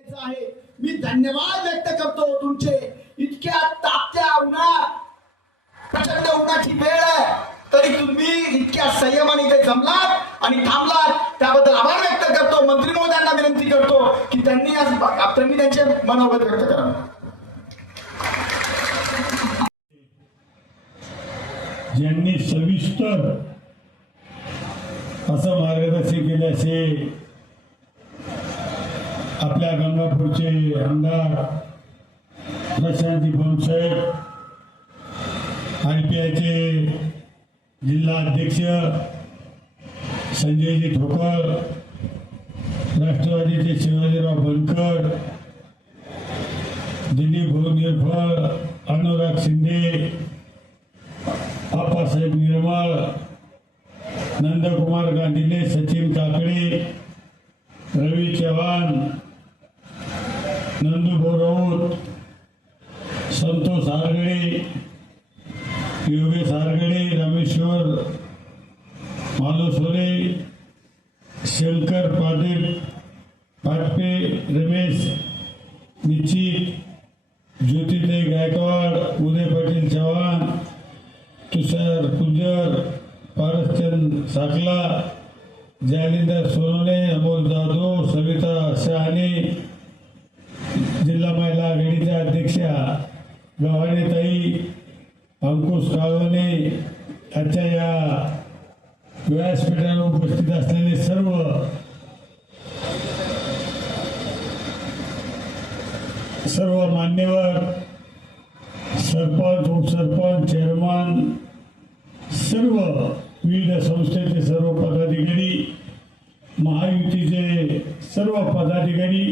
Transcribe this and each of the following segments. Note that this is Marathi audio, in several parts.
द्यायचं आहे. मी धन्यवाद व्यक्त करतो तुमचे. इतक्या तापत्या उन्हात प्रचंड उन्हाची वेळ आहे. तरी तुम्ही इतक्या संयमाने ते जमलात आणि थांबलात. त्याबद्दल आभार व्यक्त करतो. मंत्री महोदयांना विनंती करतो की त्यांनी आज त्यांनी त्यांचे मनोगत व्यक्त करावं. ज्यांनी सविस्तर असं मार्गदर्शन केल्याचे आपल्या गंगापूरचे आमदार प्रशांतजी बोनसाहेब आय पी आयचे जिल्हा अध्यक्ष संजयजी ठोकर राष्ट्रवादीचे शिवाजीराव बनकर दिलीप भाऊ निर्फळ अनुराग शिंदे आप्पासाहेब निर्मळ नंदकुमार गांधीले सचिन काकडे रवी चव्हाण नंदू राऊत संतोष आरगडे योगेश आरगडे रामेश्वर मालोसोरे शंकर पाटील पाटपे रमेश निश्चित ज्योतिदे गायकवाड उदय पाटील चव्हाण तुषार गुजर पारसचंद साकला जालिंदर सोनवणे अमोल जाधव सविता शहाणे जिल्हा महिला आघाडीच्या अध्यक्षा गव्हाणेताई अंकुश काळवणे आजच्या या व्यासपीठावर उपस्थित असलेले सर्व सर्व मान्यवर सरपंच उपसरपंच चेअरमन सर्व विविध संस्थेचे सर्व पदाधिकारी महायुतीचे सर्व पदाधिकारी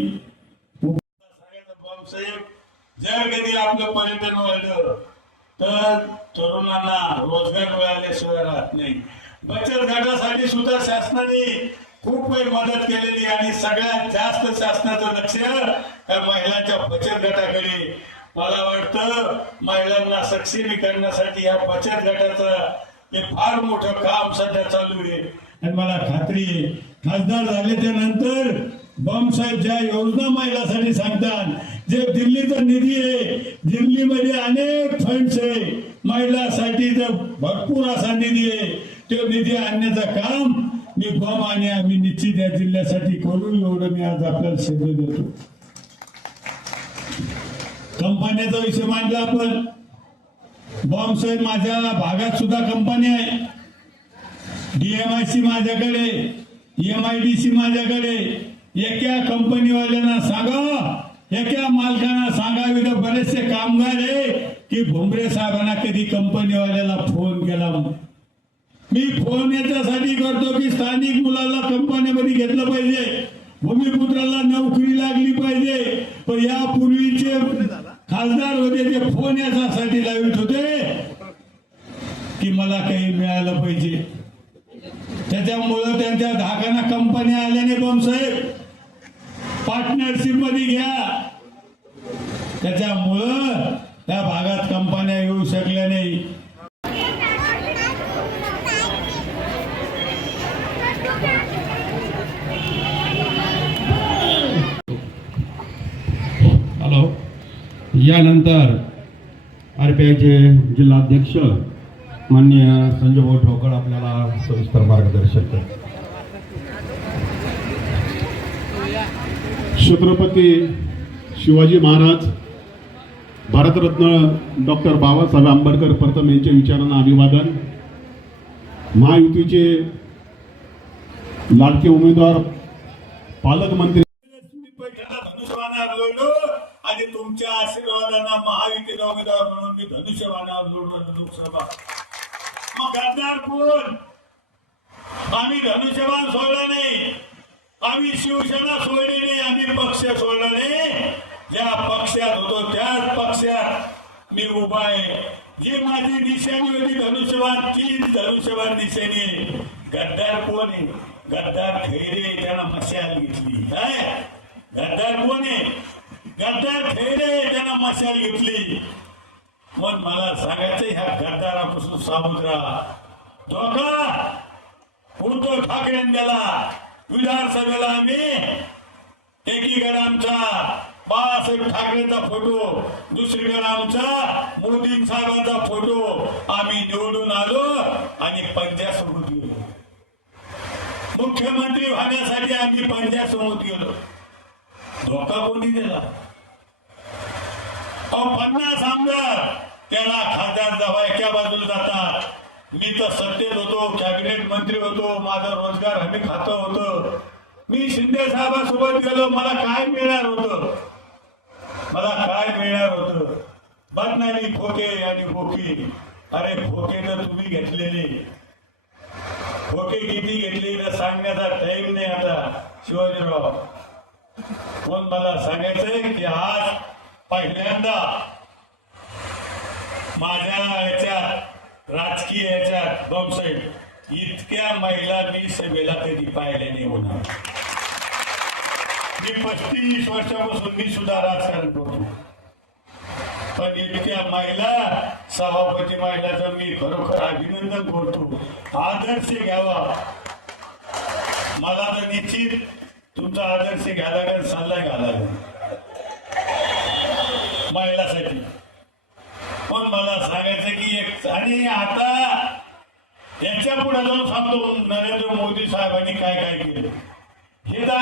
जर कधी आपलं पर्यटन वाढलं तर तरुणांना रोजगार मिळाल्याशिवाय राहत नाही. बचत गटासाठी सुद्धा शासनाने खूप काही मदत केलेली आणि सगळ्यात जास्त शासनाचं लक्ष त्या महिलांच्या बचत गटाकडे. मला वाटतं महिलांना सक्षमीकरणासाठी या बचत गटाचं हे फार मोठं काम सध्या चालू आहे. आणि मला खात्री आहे खासदार झाले त्यानंतर बम साहेब ज्या योजना महिलांसाठी सांगतात. जे दिल्लीचा निधी आहे दिल्लीमध्ये अनेक फंड्स आहे. महिलांसाठी जर भरपूर असा निधी आहे तो निधी आणण्याचं काम मी बम आणि आम्ही निश्चित या जिल्ह्यासाठी करू एवढं मी आज आपल्याला शब्द देतो. कंपन्याचा विषय मांडला आपण. बॉम्ब साहेब माझ्या भागात सुद्धा कंपनी आहे. डीएमआयसी माझ्याकडे एमआयडीसी माझ्याकडे. एका कंपनीवाल्यांना सांगा एका मालकांना सांगावी तर बरेचसे कामगार आहे की भुमरे साहेबांना कधी कंपनीवाल्याला फोन केला मी फोन याच्यासाठी करतो की स्थानिक मुलाला कंपनीमध्ये घेतलं पाहिजे. भूमिपुत्राला नोकरी लागली पाहिजे. पण यापूर्वीचे खासदार होते ते फोन याच्यासाठी लावित होते की मला काही मिळालं पाहिजे. त्याच्यामुळं त्यांच्या धाकांना कंपन्या आल्याने बम साहेब पार्टनरशिपमध्ये घ्या. त्याच्यामुळं त्या भागात कंपन्या येऊ शकल्या नाही. हॅलो यानंतर आर पी आयचे जिल्हाध्यक्ष माननीय संजय भाऊ ठोकळ आपल्याला सविस्तर मार्गदर्शक छत्रपती शिवाजी महाराज भारतरत्न डॉक्टर बाबासाहेब आंबेडकर प्रथम यांच्या विचारांना अभिवादन. महायुतीचे लाडके उमेदवार पालकमंत्री आणि तुमच्या आशीर्वादांना महायुतीला उमेदवार म्हणून मी धनुष्यवाणावर लोळलो लोकसभा. मग गद्दार कोण? आम्ही धनुष्यबाण सोडला नाही. आम्ही शिवसेना सोडली नाही आम्ही पक्ष सोडला नाही ज्या पक्षात होतो त्याच पक्षात मी उभा आहे. ही माझी दिशेने होती धनुष्यबाण तीच धनुष्यबाण दिशेने. गद्दार कोण आहे? गद्दार खैरे त्यांना मशाल घेतली. काय? गद्दार कोण आहे? गद्दार खैरे त्यांना मशाल घेतली. मग मला सांगायचं ह्या गद्दारापासून सावध राहा. धोका! उद्धव ठाकरेंनी दिला विधानसभेला आम्ही एकीकडे आमचा बाळासाहेब ठाकरेचा फोटो दुसरीकडे आमचा मोदी साहेबांचा फोटो आम्ही निवडून आलो आणि पंजासोबत गेलो. मुख्यमंत्री होण्यासाठी आम्ही पंजासोबत गेलो. धोका कोणी दिला? अहो पन्नास आमदार त्याला खासदार जवळ एका बाजूला जातात. मी तर सत्तेत होतो कॅबिनेट मंत्री होतो माझं रोजगार हमी खातं होतं. मी शिंदे साहेबांसोबत गेलो मला काय मिळणार होतं? मला काय मिळणार होतं? बदनामी खोके आणि खोकी. अरे खोके तर तुम्ही घेतलेले. खोके किती घेतले तर सांगण्याचा टाइम नाही आता शिवाजीराव. पण मला सांगायचंय की आज पहिल्यांदा माझ्या याच्यात राजकीय याच्यात बॉम्बसाईड इतक्या महिला मी सभेला कधी पाहिले नाही होणार. मी पस्तीस वर्षापासून मी सुद्धा राजकारण करतो. पण इतक्या महिला सभापती महिलाचं मी खरोखर अभिनंदन करतो. आदर्श घ्यावा. मला तर निश्चित तुमचा आदर्श घ्यायला का सल्ला घ्यायला महिलासाठी. पण मला सांगायचं की एक आणि आता याच्यापुढे जाऊन सांगतो नरेंद्र मोदी साहेबांनी काय काय केलं. हे तर